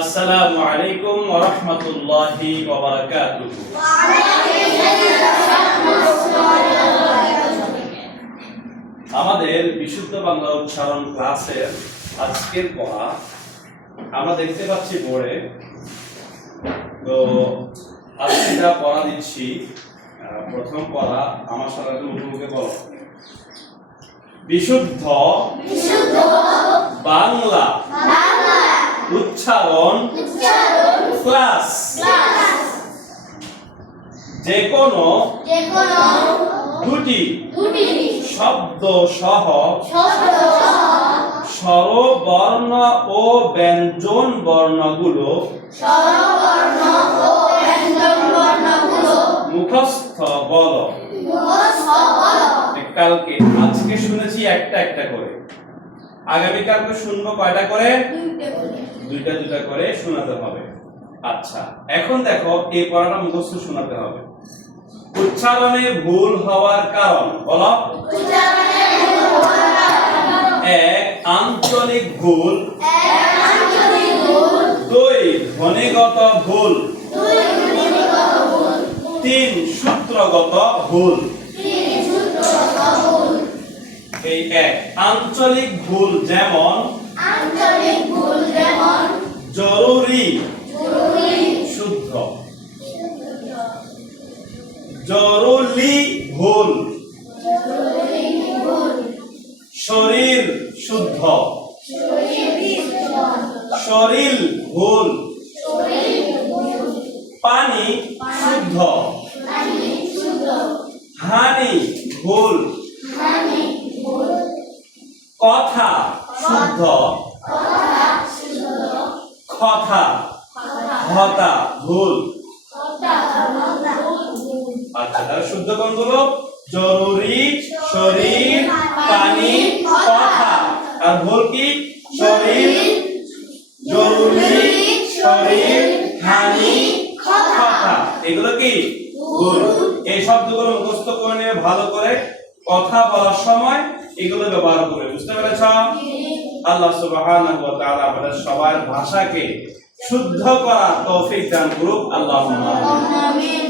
আসসালামু আলাইকুম ওয়া রাহমাতুল্লাহি ওয়া বারাকাতুহু। আমাদের বিশুদ্ধ বাংলা উচ্চারণ ক্লাসের আজকের পড়া আমরা দেখতে পাচ্ছি বোর্ডে। তো আজকে যা পড়া দিচ্ছি, প্রথম পড়া আমার সাথে মুখে বলো। বিশুদ্ধ বাংলা উচ্চারণ ক্লাস। যে কোনো দুটি শব্দ সহ স্বরবর্ণ ও ব্যঞ্জন বর্ণগুলো মুখস্থ বলো। কালকে আজকে শুনেছি একটা একটা করে, আগামীকালকে শুনবো কয়টা করে? দুইটা দুইটা করে শোনাতে হবে। আচ্ছা, এখন দেখো এই পড়াটা মুখস্থ শোনাতে হবে। উচ্চারণে ভুল হওয়ার কারণ বলো। এক, আঞ্চলিক ভুল। দুই, ধ্বনিগত ভুল। তিন, সূত্রগত ভুল। এই এক, আঞ্চলিক ভুল যেমন জরুরি শুদ্ধ, জরুরি ভুল, শরীর শুদ্ধ, শরীর ভুল, পানি শুদ্ধ, হানি ভুল, কথা শুদ্ধ, কথা হতা ভুল। আচ্ছা, তাহলে শুদ্ধ কোনগুলো? জরুরি, শরীর, পানি, কথা। আর ভুল কি? শরীর, জরুরি, শরীর, হানি, কথা। এগুলো কি ভুল? এই শব্দগুলো মুখস্থ করে নিয়ে ভালো করে কথা বলার সময় এগুলো ব্যবহার করে। বুঝতে পেরেছ? আল্লাহ সুবহানাহু ওয়া তাআলা আমাদের সবার ভাষাকে শুদ্ধ করার তৌফিক দান করুক। আল্লাহুম্মা আমিন।